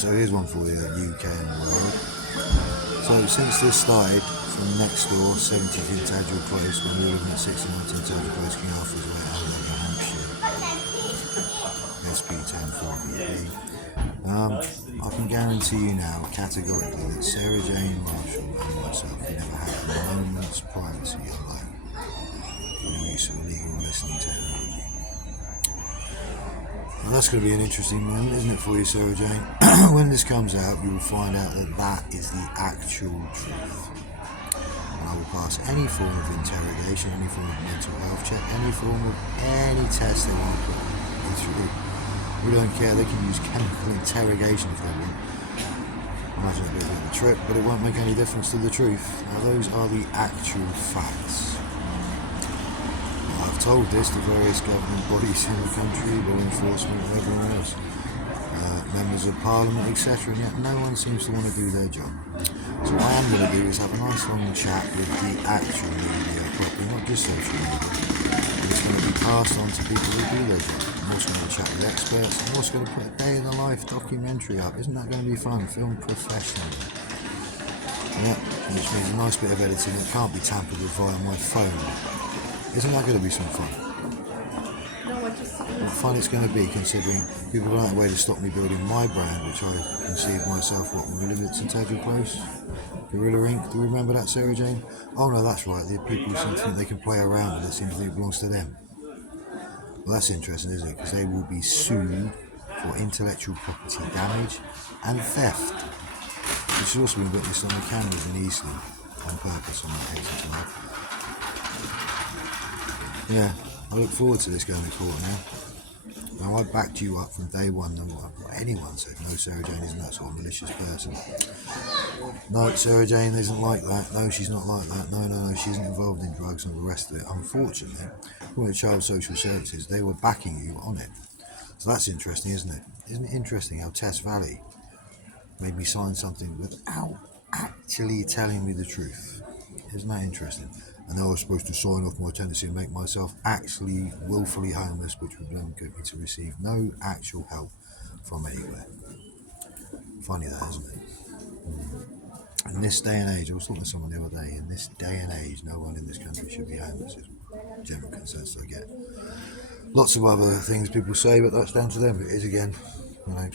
So here's one for you, UK and world. So since this started from next door, 70 Tintagel Close, when we were living at 69 Tintagel Close, King Arthur's Way, Alabama, Hampshire, SP10 4VP, I can guarantee you now, categorically, that Sarah Jane Marshall and myself never had a moment's privacy alone from the use of illegal listening technology. Well, that's going to be an interesting moment, isn't it, for you, Sarah Jane? When this comes out, you will find out that that is the actual truth. And I will pass any form of interrogation, any form of mental health check, any form of any test they want to put me through. We don't care, they can use chemical interrogation if they want. Imagine a bit of a trip, but it won't make any difference to the truth. Now, those are the actual facts. I've told this to various government bodies in the country, law enforcement and everyone else, members of parliament, etc., and yet no one seems to want to do their job. So what I am going to do is have a nice long chat with the actual media properly, not just social media. And it's going to be passed on to people who do their job. I'm also going to chat with experts. I'm also going to put a day in the life documentary up. Isn't that going to be fun? Filmed professionally. Yeah, which means a nice bit of editing that can't be tampered with via my phone. Isn't that going to be some fun? What fun it's going to be, considering people are out of the way to stop me building my brand, which I conceived myself, when we lived at Tintagel Close? Gorilla Inc. Do you remember that, Sarah Jane? Oh no, that's right, the people seem to think they can play around with it, seem to think it belongs to them. Well, that's interesting, isn't it? Because they will be sued for intellectual property damage and theft, which has also been witnessed on the cameras in Eastland on purpose on that exit live. Yeah, I look forward to this going to court now. Now, I backed you up from day one, no what anyone said. No, Sarah Jane isn't that sort of malicious person. No, Sarah Jane isn't like that. No, she's not like that. No, she isn't involved in drugs and all the rest of it. Unfortunately, according to Child Social Services, they were backing you on it. So that's interesting, isn't it? Isn't it interesting how Tess Valley made me sign something without actually telling me the truth? Isn't that interesting? And I was supposed to sign off my tenancy and make myself actually willfully homeless, which would then get me to receive no actual help from anywhere. Funny that, isn't it? In this day and age, I was talking to someone the other day, in this day and age, no one in this country should be homeless, is general consensus I get. Lots of other things people say, but that's down to them. It is, again,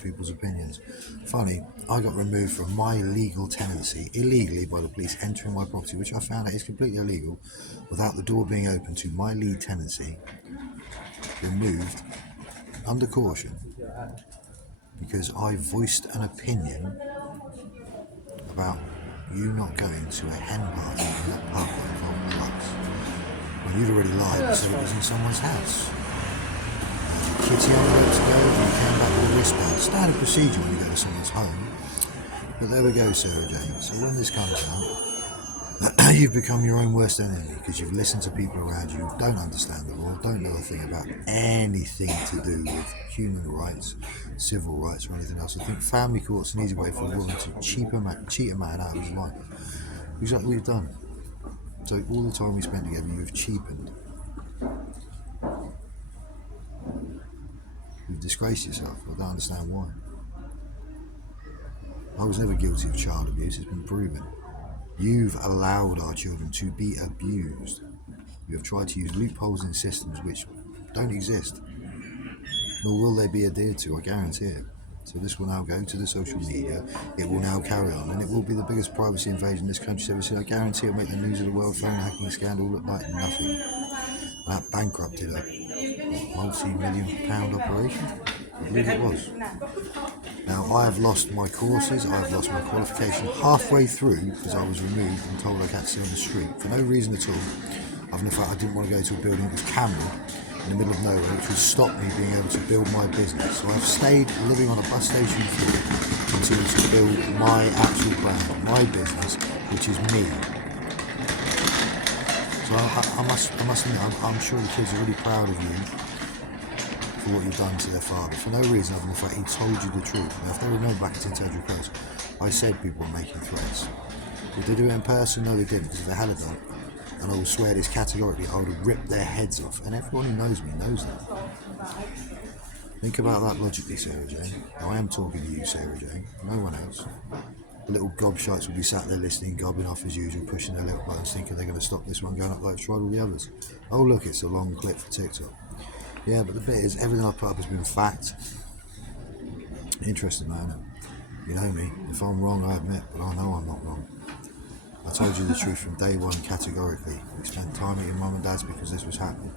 people's opinions. Funny, I got removed from my legal tenancy illegally by the police entering my property, which I found out is completely illegal, without the door being open to my lead tenancy, removed under caution because I voiced an opinion about you not going to a hen party in a pub that involved drugs when you'd already lied and said it was in someone's house. Kitty on the road to go, and you came back with a wristband. Standard procedure when you go to someone's home. But there we go, Sarah Jane. So when this comes out, you've become your own worst enemy because you've listened to people around you who don't understand the law, don't know a thing about anything to do with human rights, civil rights, or anything else. I think family court's an easy way for a woman to cheat a man out of his life. Exactly what we've done. So all the time we spent together, you've cheapened. You've disgraced yourself. I don't understand why. I was never guilty of child abuse, it's been proven. You've allowed our children to be abused. You have tried to use loopholes in systems which don't exist, nor will they be adhered to, I guarantee it. So this will now go to the social media, it will now carry on, and it will be the biggest privacy invasion this country's ever seen. I guarantee it'll make the news of the world phone hacking scandal look like nothing. That bankrupted a multi-million-pound operation? I believe it was. Now, I have lost my courses, I have lost my qualification halfway through because I was removed and told I can't sit on the street for no reason at all. Other than the fact I didn't want to go to a building that was camera in the middle of nowhere, which would stop me being able to build my business. So I've stayed living on a bus station floor until to build my actual brand, my business, which is me. So I must admit, I'm sure the kids are really proud of you for what you've done to their father, for no reason other than the fact he told you the truth. Now, if they remember back at Tintagel Close, I said people were making threats. Did they do it in person? No, they didn't, because if they had it done, and I will swear this categorically, I would have ripped their heads off, and everyone who knows me knows that. Think about that logically, Sarah Jane. Now, I am talking to you, Sarah Jane, no one else. The little gobshites will be sat there listening, gobbing off as usual, pushing their little buttons, thinking they're going to stop this one going up like it's tried all the others. Oh look, it's a long clip for TikTok. Yeah, but the bit is, everything I've put up has been fact. Interesting, man. You know me. If I'm wrong, I admit, but I know I'm not wrong. I told you the truth from day one categorically. We spent time at your mum and dad's because this was happening.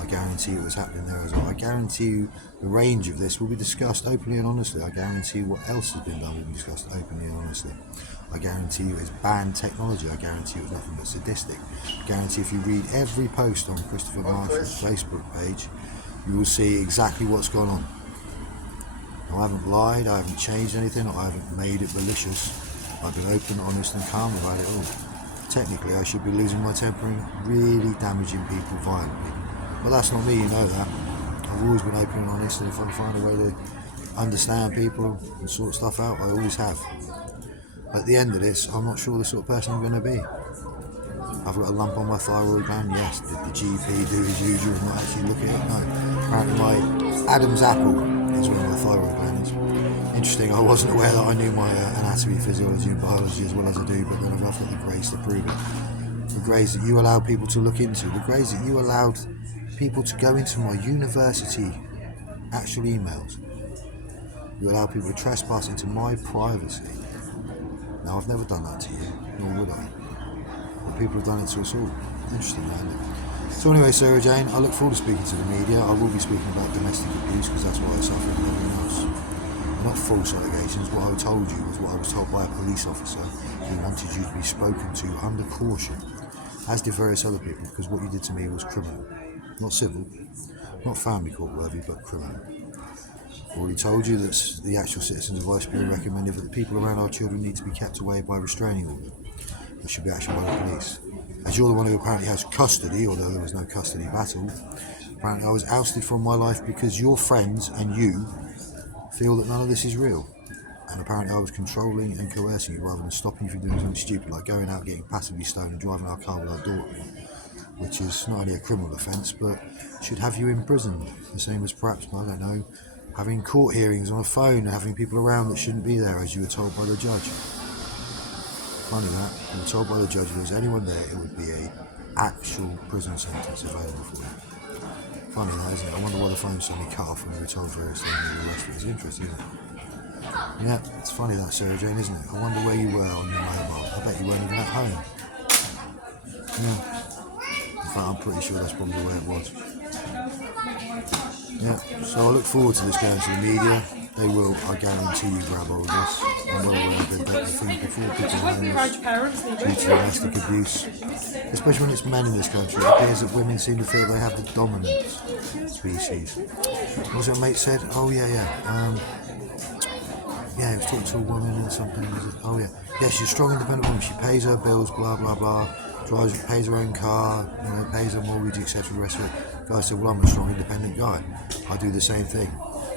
I guarantee it was happening there as well. I guarantee you the range of this will be discussed openly and honestly. I guarantee you what else has been done will be discussed openly and honestly. I guarantee you it's banned technology. I guarantee you it's nothing but sadistic. I guarantee if you read every post on Christopher Marshall's Facebook page, you will see exactly what's gone on. I haven't lied, I haven't changed anything, I haven't made it malicious. I've been open, honest and calm about it all. Technically I should be losing my temper and really damaging people violently. But that's not me, you know that. I've always been open and honest, and if I can find a way to understand people and sort stuff out, I always have. At the end of this, I'm not sure the sort of person I'm going to be. I've got a lump on my thyroid gland, yes. Did the GP do his usual and not actually look at it? No. Apparently my Adam's apple is where my thyroid gland is. Interesting, I wasn't aware that I knew my anatomy, physiology and biology as well as I do, but then I've got the grades to prove it. The grades that you allowed people to look into, the grades that you allowed people to go into my university actual emails. You allow people to trespass into my privacy. Now, I've never done that to you, nor would I. But people have done it to us all. Interesting, isn't it? So anyway, Sarah Jane, I look forward to speaking to the media. I will be speaking about domestic abuse because that's what I suffered and everything else. Not false allegations. What I told you was what I was told by a police officer who wanted you to be spoken to under caution, as did various other people, because what you did to me was criminal. Not civil, not family court worthy, but criminal. I already told you that the actual Citizens Advice Bureau recommended that the people around our children need to be kept away by restraining order. There should be action by the police. As you're the one who apparently has custody, although there was no custody battle, apparently I was ousted from my life because your friends and you feel that none of this is real. And apparently I was controlling and coercing you rather than stopping you from doing something stupid like going out, getting passively stoned and driving our car with our daughter, which is not only a criminal offence but should have you imprisoned. The same as perhaps, I don't know, having court hearings on a phone and having people around that shouldn't be there, as you were told by the judge. Funny that, you were told by the judge if there was anyone there, it would be an actual prison sentence available for you. Funny that, isn't it? I wonder why the phone suddenly cut off when we were told various things and all the rest of it. It's interesting, isn't it? Yeah, it's funny that, Sarah Jane, isn't it? I wonder where you were on your mobile. I bet you weren't even at home. Yeah. In fact, I'm pretty sure that's probably where it was. Yeah, so I look forward to this going to the media. They will, I guarantee you, grab hold of this. I'm well aware of the things before people are homeless due to domestic abuse. Especially when it's men in this country, it appears that women seem to feel they have the dominant species. What was it a mate said? Oh yeah, he was talking to a woman and something. Yeah, she's a strong, independent woman. She pays her bills, blah blah blah. Pays her own car, pays her mortgage, etc. The rest of it. Guy said, "Well, I'm a strong, independent guy. I do the same thing."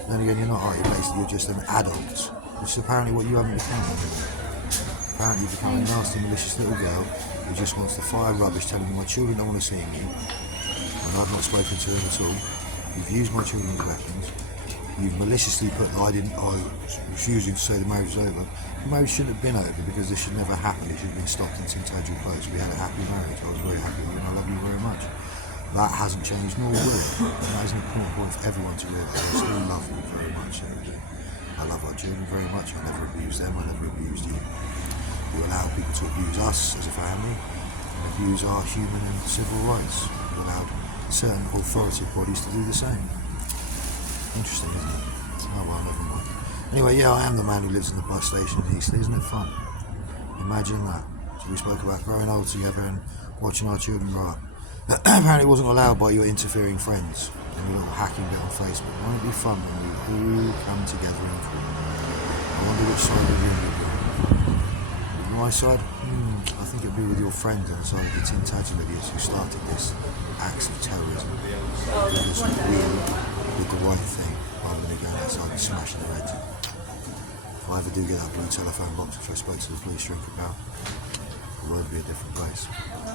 Then again, you're not, are you? Basically, you're just an adult, which is apparently what you haven't become. Apparently, you've become a nasty, malicious little girl who just wants to fire rubbish, telling you my children don't want to see me, and I've not spoken to them at all. You've used my children as weapons. You've maliciously put I was refusing to say the marriage was over. The marriage shouldn't have been over because this should never happen. It should have been stopped in St. Andrew Close. We had a happy marriage. I was very happy with you and I love you very much. That hasn't changed, nor will it. And that is an important point for everyone to realise. I still love you very much, Sarah Jane. I love our children very much. I never abused them. I never abused you. You allow people to abuse us as a family and abuse our human and civil rights. You allowed certain authoritative bodies to do the same. Interesting, isn't it? Oh well, never mind. Anyway, yeah, I am the man who lives in the bus station in Eastleigh. Isn't it fun? Imagine that. So we spoke about growing old together and watching our children grow up. Apparently it wasn't allowed by your interfering friends and your little hacking bit on Facebook. Won't it be fun when we all come together in court? I wonder which side of you will be. With my side? I think it'll be with your friends on the side of the Tintagel idiots who started this acts of terrorism. Because we did the right thing rather than going outside and smashing their heads. If I ever do get that blue telephone box which I spoke to the police drink about, the world will be a different place.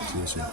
See you soon.